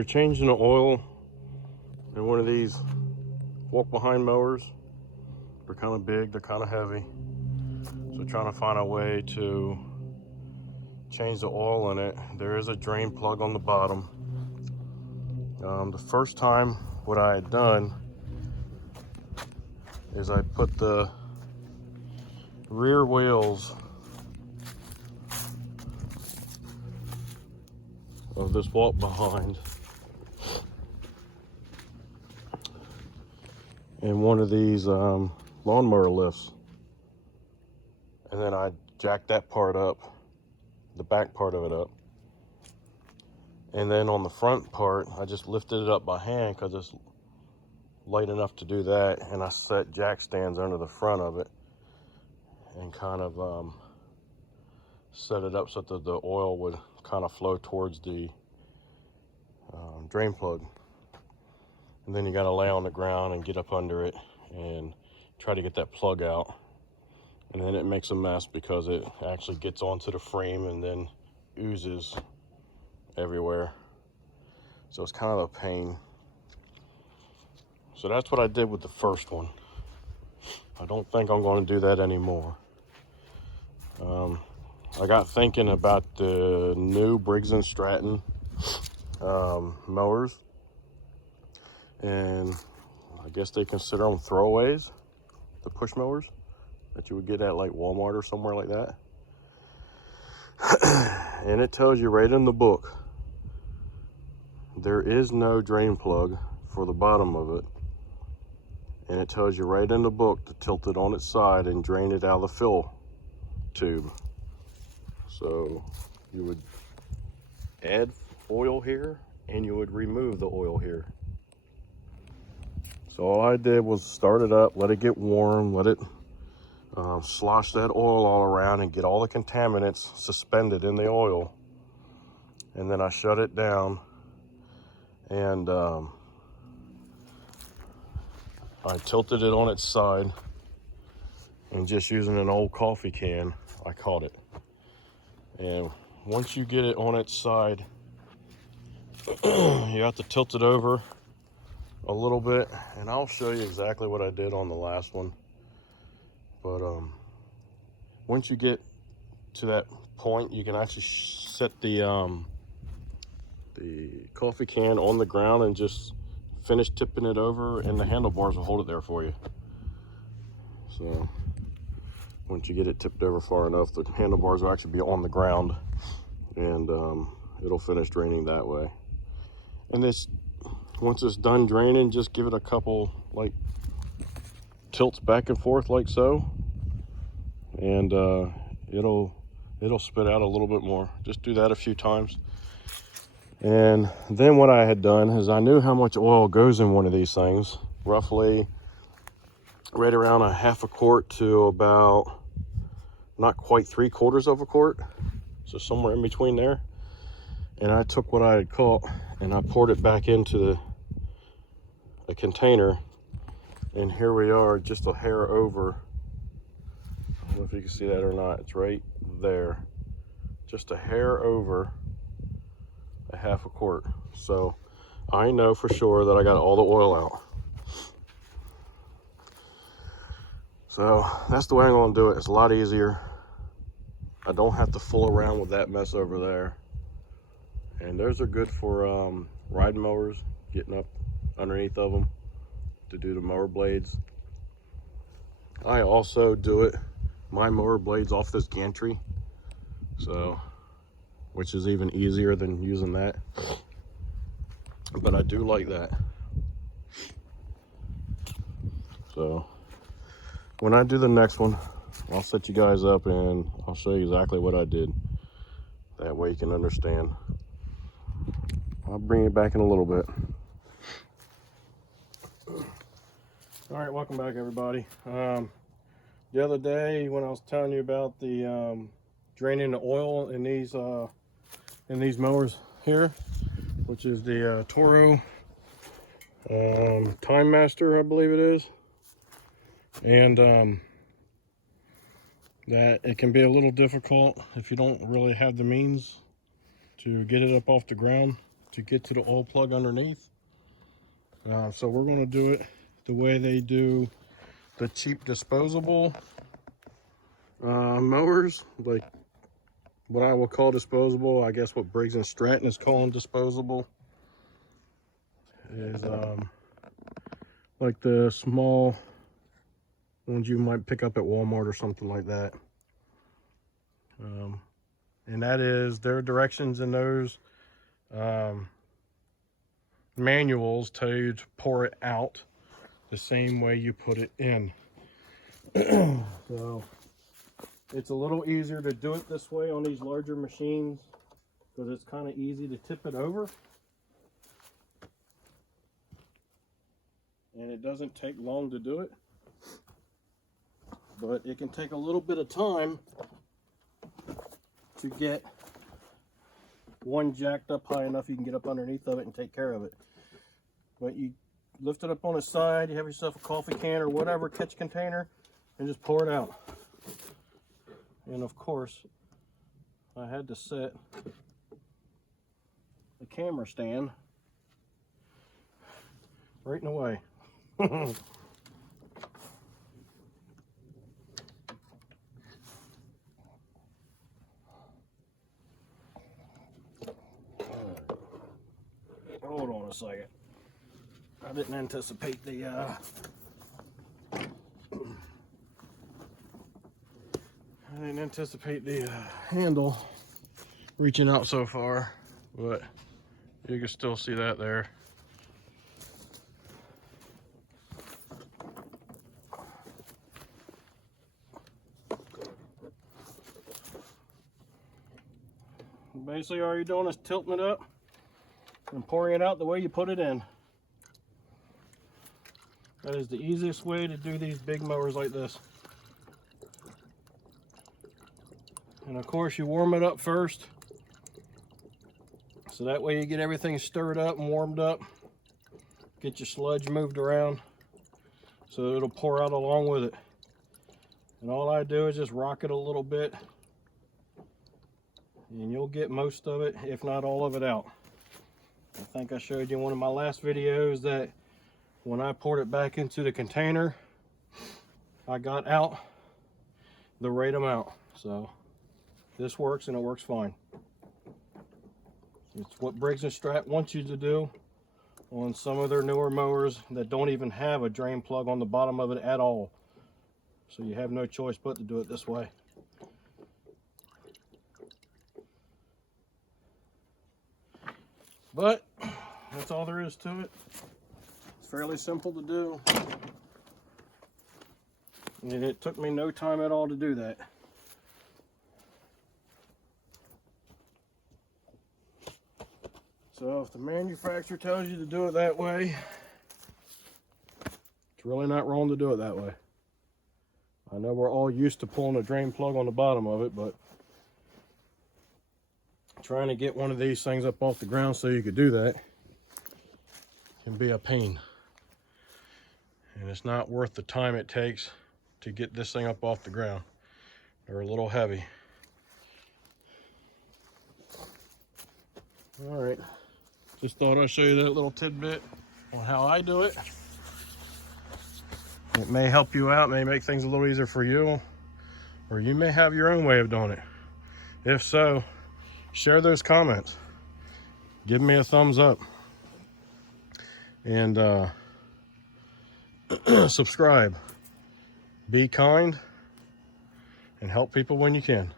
you're changing the oil in one of these walk-behind mowers, they're kind of big, they're kind of heavy. So trying to find a way to change the oil in it. There is a drain plug on the bottom. The first time what I had done is I put the rear wheels of this walk behind in one of these lawnmower lifts, and then I jacked that part up, the back part of it up, and then on the front part I just lifted it up by hand because it's light enough to do that, and I set jack stands under the front of it and kind of set it up so that the oil would kind of flow towards the drain plug. And then you got to lay on the ground and get up under it and try to get that plug out. And then it makes a mess because it actually gets onto the frame and then oozes everywhere. So it's kind of a pain. So that's what I did with the first one. I don't think I'm going to do that anymore. I got thinking about the new Briggs & Stratton mowers, and I guess they consider them throwaways, the push mowers that you would get at like Walmart or somewhere like that. And it tells you right in the book there is no drain plug for the bottom of it, and it tells you right in the book to tilt it on its side and drain it out of the fill tube. So you would add oil here and you would remove the oil here. So all I did was start it up, let it get warm, let it slosh that oil all around and get all the contaminants suspended in the oil. And then I shut it down, and I tilted it on its side, and just using an old coffee can, I caught it. And once you get it on its side, you have to tilt it over a little bit, and I'll show you exactly what I did on the last one. But once you get to that point, you can actually set the coffee can on the ground and just finish tipping it over, and the handlebars will hold it there for you. So once you get it tipped over far enough, the handlebars will actually be on the ground, and it'll finish draining that way. And this, once it's done draining, just give it a couple like tilts back and forth like so, and it'll spit out a little bit more. Just do that a few times. And then what I had done is I knew how much oil goes in one of these things, roughly right around a half a quart to about not quite 3/4 of a quart, so somewhere in between there. And I took what I had caught and I poured it back into a container, and here we are, just a hair over. I don't know if you can see that or not. It's right there, just a hair over a half a quart. So I know for sure that I got all the oil out. So that's the way I'm going to do it. It's a lot easier. I don't have to fool around with that mess over there. And those are good for riding mowers, getting up underneath of them to do the mower blades. I also do it, my mower blades, off this gantry, so which is even easier than using that. But I do like that. So when I do the next one, I'll set you guys up and I'll show you exactly what I did. That way you can understand. I'll bring it back in a little bit. All right, welcome back, everybody. The other day when I was telling you about the draining the oil in these mowers here, which is the Toro Time Master, I believe it is, and that it can be a little difficult if you don't really have the means to get it up off the ground. to get to the oil plug underneath. So we're going to do it the way they do the cheap disposable mowers, like what I will call disposable. I guess what Briggs & Stratton is calling disposable is like the small ones you might pick up at Walmart or something like that. And that is, their directions in those manuals tell you to pour it out the same way you put it in. So it's a little easier to do it this way on these larger machines because it's kind of easy to tip it over. And it doesn't take long to do it, but it can take a little bit of time to get one jacked up high enough you can get up underneath of it and take care of it. But you lift it up on the side, you have yourself a coffee can or whatever, catch container, and just pour it out. And of course, I had to set the camera stand right in the way. Hold on a second. I didn't anticipate the handle reaching out so far, but you can still see that there. Basically, all you're doing is tilting it up and pouring it out the way you put it in. That is the easiest way to do these big mowers like this. And of course, you warm it up first, so that way you get everything stirred up and warmed up. Get your sludge moved around so it'll pour out along with it. And all I do is just rock it a little bit, and you'll get most of it, if not all of it, out. I think I showed you in one of my last videos that when I poured it back into the container, I got out the right amount. So this works, and it works fine. It's what Briggs & Stratton wants you to do on some of their newer mowers that don't even have a drain plug on the bottom of it at all. So you have no choice but to do it this way. But that's all there is to it. It's fairly simple to do. And it took me no time at all to do that. So if the manufacturer tells you to do it that way, it's really not wrong to do it that way. I know we're all used to pulling a drain plug on the bottom of it, but trying to get one of these things up off the ground so you could do that can be a pain. And it's not worth the time it takes to get this thing up off the ground. They're a little heavy. All right. Just thought I'd show you that little tidbit on how I do it. It may help you out, may make things a little easier for you, or you may have your own way of doing it. If so, share those comments. Give me a thumbs up. And subscribe. Be kind and help people when you can.